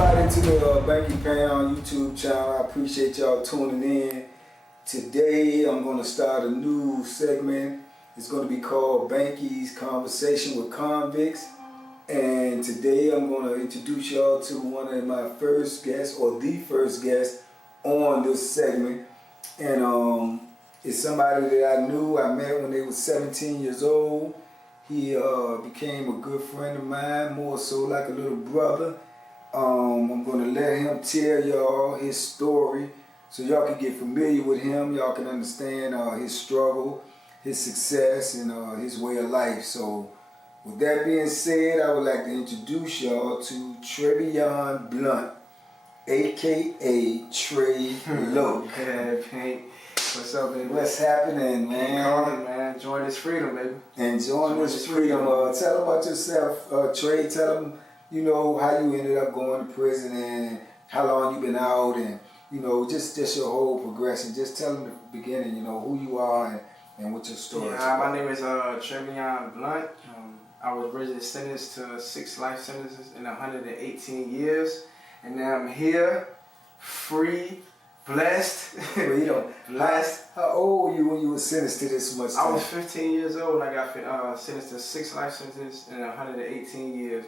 everybody to the Banky YouTube channel. I appreciate y'all tuning in. Today I'm going to start a new segment. It's going to be called Banky's Conversation with Convicts. And today I'm going to introduce y'all to one of my first guests, or the first guest on this segment. And it's somebody that I knew. I met when they was 17 years old. He became a good friend of mine, more so like a little brother. I'm going to let him tell y'all his story so y'all can get familiar with him. Y'all can understand his struggle, his success, and his way of life. So with that being said, I would like to introduce y'all to Travion Blount, a.k.a. Trey Loke. Yeah, Pink. What's up, baby? What's happening, man? Calling, man. Enjoying this freedom, baby. Enjoying this freedom. Tell them about yourself, Trey. Tell them, you know, how you ended up going to prison and how long you been out, and you know, just your whole progression. Just tell them the beginning, you know, who you are and what your story is. Yeah, my name is Travion Blount. I was originally sentenced to 6 life sentences and 118 years, and now I'm here, free, blessed. Freedom. Blessed. How old were you when you were sentenced to this much time? I was 15 years old and I got sentenced to 6 life sentences and 118 years.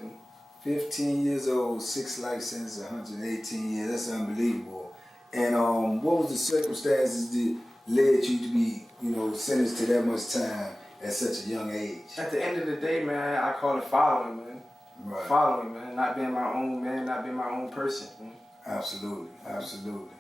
15 years old, 6 life sentences, 118 years. That's unbelievable. And what was the circumstances that led you to be, you know, sentenced to that much time at such a young age? At the end of the day, man, I call it following, man. Right. Following, man. Not being my own man, not being my own person. Man. Absolutely, absolutely.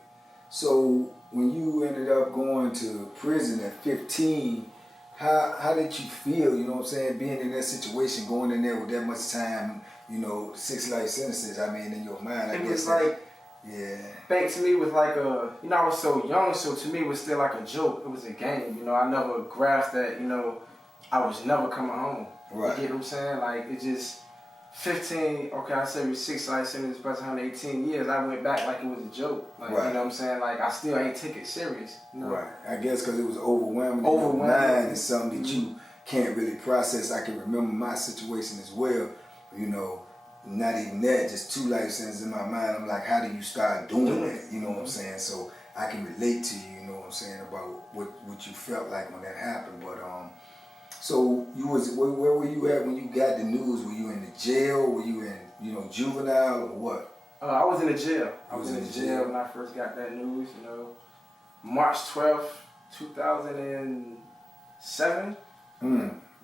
So when you ended up going to prison at 15, how did you feel, you know what I'm saying, being in that situation, going in there with that much time, you know, 6 life sentences? I mean, in your mind, I guess. It was like, yeah. Bank to me was like a, you know, I was so young, so to me it was still like a joke. It was a game, you know. I never grasped that, you know, I was never coming home. Right. You get what I'm saying? Like, it just, 15, okay, I said 6 life sentences plus 118 years. I went back like it was a joke. Like, right. You know what I'm saying? Like, I still ain't take it serious. You know? Right. I guess because it was overwhelming. Your mind is something that you can't really process. I can remember my situation as well. You know, not even that, just 2 life sentences in my mind. I'm like, how do you start doing that? You know what I'm saying? So I can relate to you, you know what I'm saying, about what you felt like when that happened. But so you was, where were you at when you got the news? Were you in the jail? Were you in, you know, juvenile or what? I was in the jail. I was in the jail when I first got that news, you know. March 12th, 2007.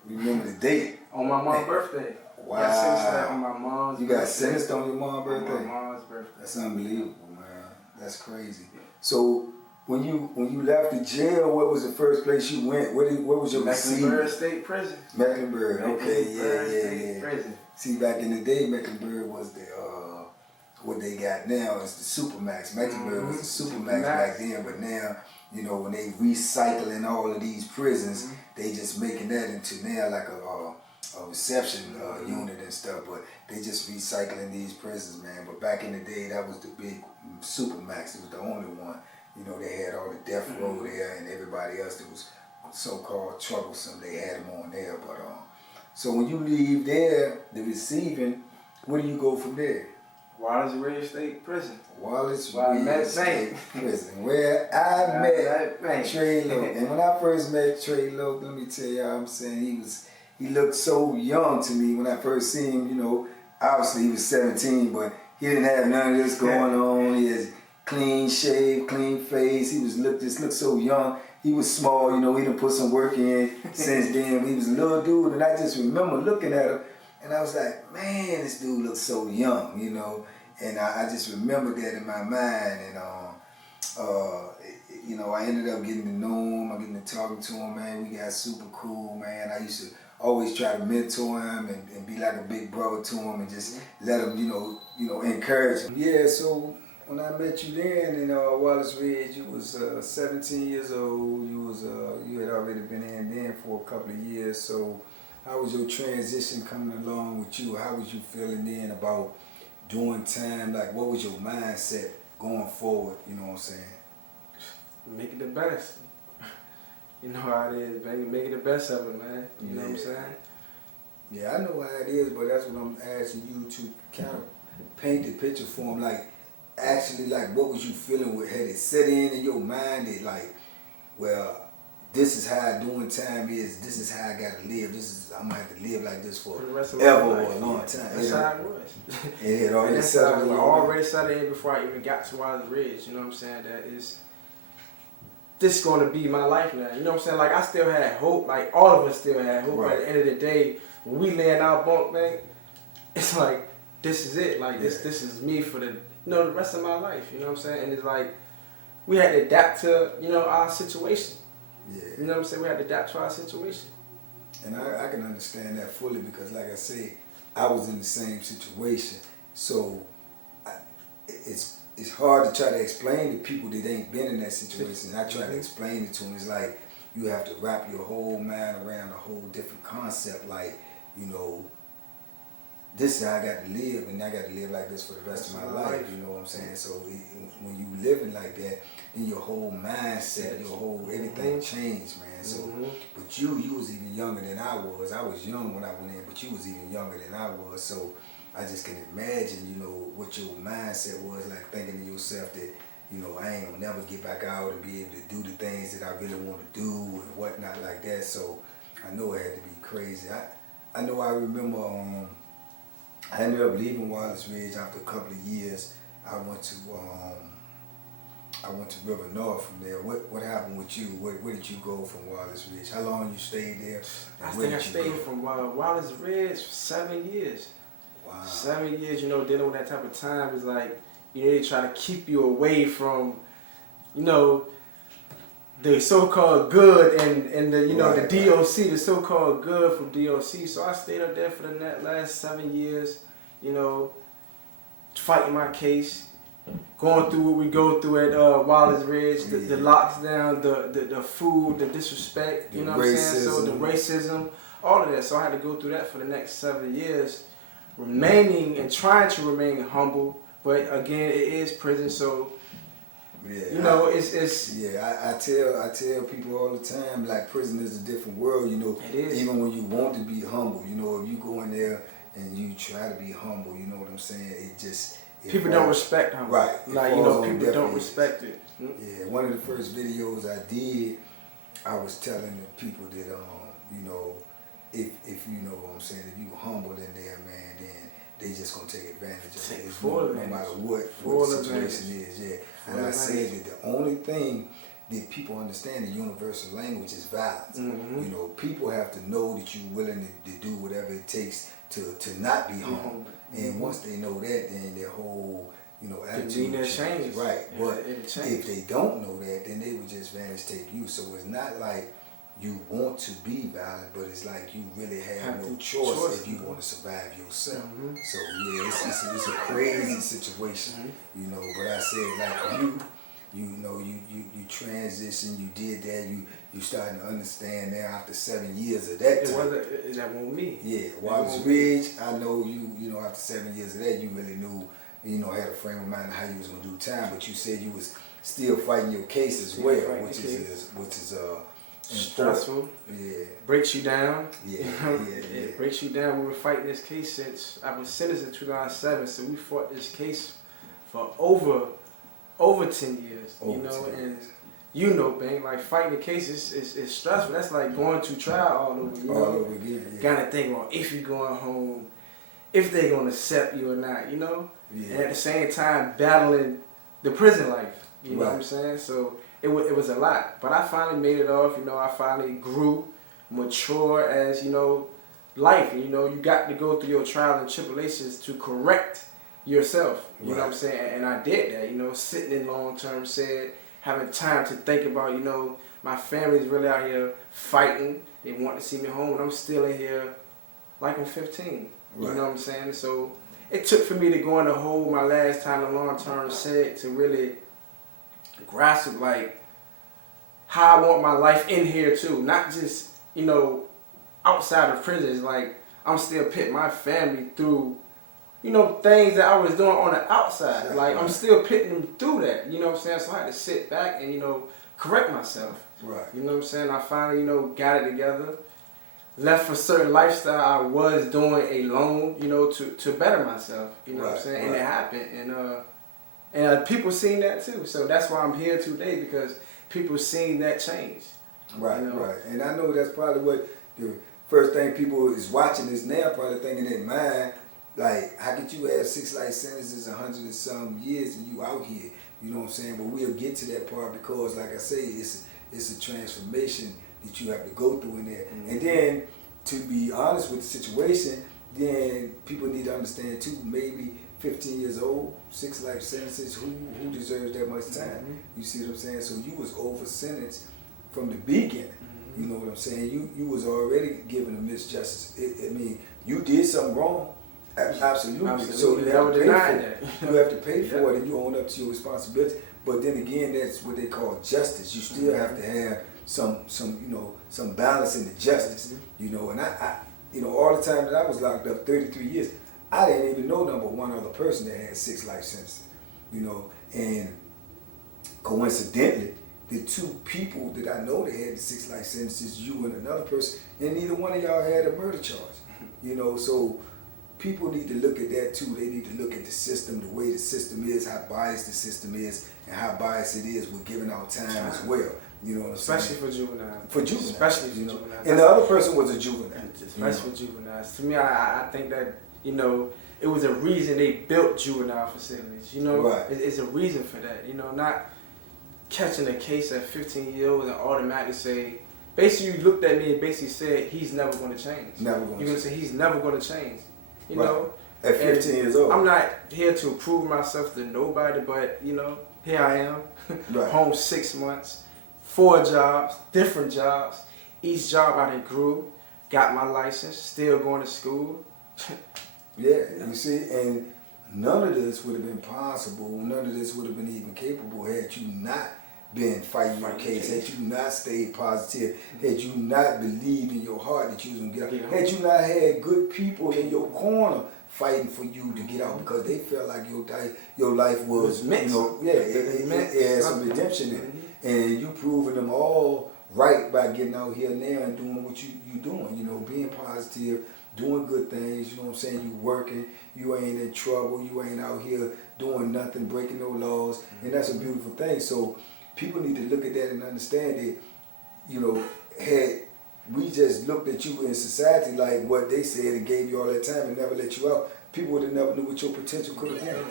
Remember the date? On my mom's birthday. Wow. I got sentenced on my mom's birthday. You got sentenced on your mom's birthday? On my mom's birthday. That's unbelievable, man. That's crazy. So when you left the jail, what was the first place you went? What was your Mecklenburg State Prison. Mecklenburg, okay, State Prison. See, back in the day, Mecklenburg was the what they got now is the Supermax. Mecklenburg was the Supermax back then, but now, you know, when they recycling all of these prisons, they just making that into now like a reception unit and stuff, but they just recycling these prisons, man. But back in the day, that was the big Supermax. It was the only one. You know, they had all the death row there, and everybody else that was so-called troublesome, they had them on there. But so when you leave there, the receiving, where do you go from there? Wallace Ridge State Prison. Wallace Ridge State Prison, where I met Trey Loke. And when I first met Trey Loke, let me tell you, I'm saying he looked so young to me when I first seen him. You know, obviously he was 17, but he didn't have none of this going on. He has clean shave, clean face. He just looked so young. He was small, you know. He done put some work in since then. He was a little dude, and I just remember looking at him, and I was like, man, this dude looks so young, you know. And I just remembered that in my mind, and you know, I ended up getting to know him. I getting to talking to him, man. We got super cool, man. I used to always try to mentor him and be like a big brother to him, and just let him, you know, encourage him. Yeah. So when I met you then in Wallace Ridge, you was 17 years old. You had already been in then for a couple of years. So how was your transition coming along with you? How was you feeling then about doing time? Like, what was your mindset going forward? You know what I'm saying? Make it the best. You know how it is, baby. Make it the best of it, man. You know what I'm saying? Yeah, I know how it is, but that's what I'm asking you to kind of paint the picture for them, like actually, like what was you feeling with? Had it set in your mind that like, well, this is how doing time is. This is how I gotta live. I'm gonna have to live like this for the rest of ever my or life. a long time. That's how it was. It already that's set how in. I already set in before I even got to Wilder's Ridge. You know what I'm saying? This is going to be my life now. You know what I'm saying? Like, I still had hope. Like, all of us still had hope. Right. But at the end of the day, when we lay in our bunk, man, it's like, this is it. Like, this is me for the rest of my life. You know what I'm saying? And it's like, we had to adapt to, our situation. Yeah. You know what I'm saying? We had to adapt to our situation. And I can understand that fully because, like I said, I was in the same situation. So it's hard to try to explain to people that ain't been in that situation. I try to explain it to them. It's like you have to wrap your whole mind around a whole different concept. Like, this is how I got to live, and I got to live like this for the rest of my life. You know what I'm saying? So when you living like that, then your whole mindset, your whole everything changed, man. So, but you was even younger than I was. I was young when I went in, but you was even younger than I was. So I just can imagine, what your mindset was like, thinking to yourself that, I ain't gonna never get back out and be able to do the things that I really want to do and whatnot like that. So I know it had to be crazy. I know I remember I ended up leaving Wallace Ridge after a couple of years. I went to River North from there. What happened with you? Where did you go from Wallace Ridge? How long you stayed there? I think I stayed from Wallace Ridge for 7 years. Wow. 7 years, dealing with that type of time is like, they try to keep you away from, the so-called good and the, the DOC, the so-called good from DOC. So I stayed up there for the last 7 years, fighting my case, going through what we go through at Wallace Ridge, the locks down, the food, the disrespect, you know what I'm saying? So the racism, all of that. So I had to go through that for the next 7 years, remaining and trying to remain humble. But again, it is prison, so it's I tell people all the time, like, prison is a different world, It is. Even when you want to be humble, if you go in there and you try to be humble, you know what I'm saying? People don't respect humble. Right. Like, people don't respect it. Yeah, one of the first videos I did, I was telling the people that if you know what I'm saying, if you humble in there, man, then they just gonna take advantage of it. No matter what the situation is, And I said that the only thing that people understand the universal language is violence. People have to know that you're willing to do whatever it takes to not be humble. And once they know that, then their whole attitude changes. Right. But if they don't know that, then they would just vanish take you. So it's not like you want to be violent, but it's like you really have no choice if you want to survive yourself. So it's a crazy situation, But I said, like, you transitioned, you did that, you starting to understand now after 7 years of that time. Is that one me? Yeah, Wallace Ridge. I know you after 7 years of that, you really knew, had a frame of mind of how you was gonna do time. But you said you was still fighting your case as well, which is stressful. Yeah. Breaks you down. Yeah. It breaks you down. We were fighting this case since I was sentenced in 2007, so we fought this case for over 10 years. And Bank, like, fighting the case is stressful. That's like going to trial all over. All over again. Yeah. Gotta think about if you're going home, if they're gonna accept you or not. Yeah. And at the same time battling the prison life. You know what I'm saying? So it was a lot, but I finally made it off. I finally grew, mature as life. And you got to go through your trials and tribulations to correct yourself. You know what I'm saying? And I did that. Sitting in long-term said, having time to think about. My family's really out here fighting. They want to see me home, and I'm still in here like I'm 15. You know what I'm saying? So it took for me to go in the hole my last time in long-term said to really grasp like how I want my life in here too, not just outside of prison. It's like I'm still putting my family through things that I was doing on the outside. Like I'm still putting them through that. You know what I'm saying? So I had to sit back and correct myself. Right. You know what I'm saying? I finally got it together. left a certain lifestyle I was doing alone, you know, to better myself. You know what I'm saying? And it happened. And people seen that too. So that's why I'm here today, because people seen that change. Right, you know? right. And I know that's probably what the first thing people is watching this now, probably thinking in their mind, like, how could you have 6 life sentences, 100 and some years, and you out here? You know what I'm saying? But we'll get to that part because, like I say, it's a transformation that you have to go through in there. Mm-hmm. And then, to be honest with the situation, then people need to understand too, maybe 15 years old, 6 life sentences, who deserves that much time? Mm-hmm. You see what I'm saying? So you was over sentenced from the beginning. Mm-hmm. You know what I'm saying? You was already given a misjustice. I mean, you did something wrong. Absolutely. So you have to pay for it. You have to pay for it, and you own up to your responsibility. But then again, that's what they call justice. You still have to have some balance in the justice. You know, and I all the time that I was locked up, 33 years, I didn't even know number one other person that had 6 life sentences. You know, and coincidentally, the 2 people that I know that had the 6 life sentences, you and another person, and neither one of y'all had a murder charge. You know, so people need to look at that too. They need to look at the system, the way the system is, how biased the system is, and how biased it is with giving out time as well. You know what I'm saying? Especially for juveniles. For juveniles. Especially for juveniles. And the other person was a juvenile. Especially for juveniles. To me, I think that, you know, it was a reason they built juvenile facilities. You know, it's a reason for that. You know, not catching a case at 15 years old and automatically say, basically you looked at me and basically said, he's never going to change. You're going to say, he's never going to change. You know? At 15 years old. I'm not here to prove myself to nobody, but, you know, here I am. Home 6 months, 4 jobs, different jobs. Each job I done grew, got my license, still going to school. Yeah, you see, and none of this would have been possible, none of this would have been even capable had you not been fighting your case, had you not stayed positive, had you not believed in your heart that you was going to get out, had you not had good people in your corner fighting for you to get out because they felt like your life was mixed. You know, it had some redemption in it. And you proving them all right by getting out here now and doing what you doing, you know, being positive, doing good things, you know what I'm saying, you working, you ain't in trouble, you ain't out here doing nothing, breaking no laws, and that's a beautiful thing. So people need to look at that and understand that, you know, had we just looked at you in society like what they said and gave you all that time and never let you out, people would have never knew what your potential could have been.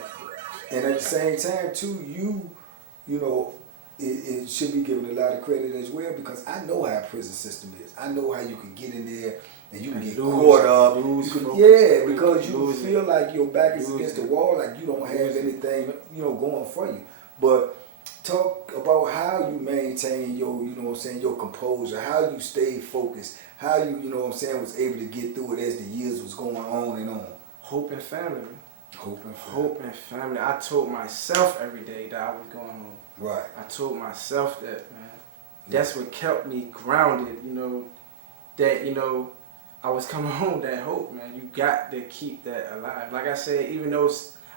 And at the same time, too, you know, it should be given a lot of credit as well because I know how prison system is. I know how you can get in there and you can get caught up. Because you feel like your back is against the wall, like you don't have anything, you know, going for you. But talk about how you maintain your, you know what I'm saying, your composure, how you stayed focused, how you know what I'm saying, was able to get through it as the years was going on and on. Hope and family. Hope and family. Hope and family. I told myself every day that I was going home. Right. I told myself that, man. That's what kept me grounded, you know, that, you know, I was coming home, that hope, man. You got to keep that alive. Like I said, even though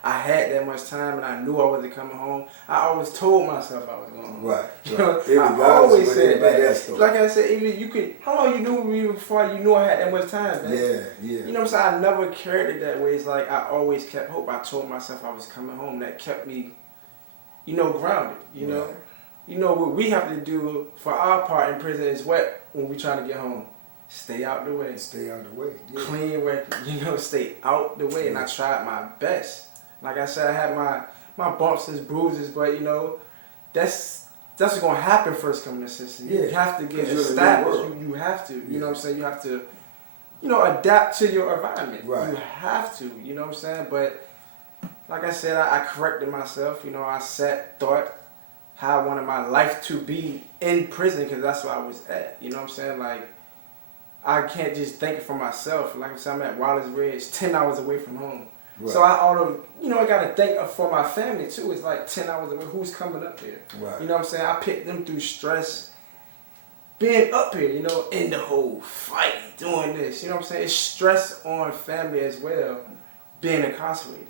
I had that much time and I knew I wasn't coming home, I always told myself I was going home. Right. You know, I always said that. Like I said, even you could, how long you knew me before you knew I had that much time, man? Yeah. You know what I'm saying? I never carried it that way. It's like I always kept hope. I told myself I was coming home. That kept me, you know, grounded, you know. You know what we have to do for our part in prison is what when we trying to get home? Stay out the way. Stay out the way. Yeah. Clean record, you know, stay out the way. And I tried my best. Like I said, I had my bumps and bruises, but you know, that's what's gonna happen first coming to system. You have to get established. You have to. You know what I'm saying? You have to, you know, adapt to your environment. Right. You have to. You know what I'm saying? But like I said, I corrected myself. You know, I thought how I wanted my life to be in prison because that's where I was at. You know what I'm saying? Like, I can't just think for myself. Like I said, I'm at Wallace Ridge, 10 hours away from home. Right. So I got to think for my family too. It's like 10 hours away. Who's coming up here? Right. You know what I'm saying? I picked them through stress. Being up here, you know, in the whole fight, doing this. You know what I'm saying? It's stress on family as well, being incarcerated.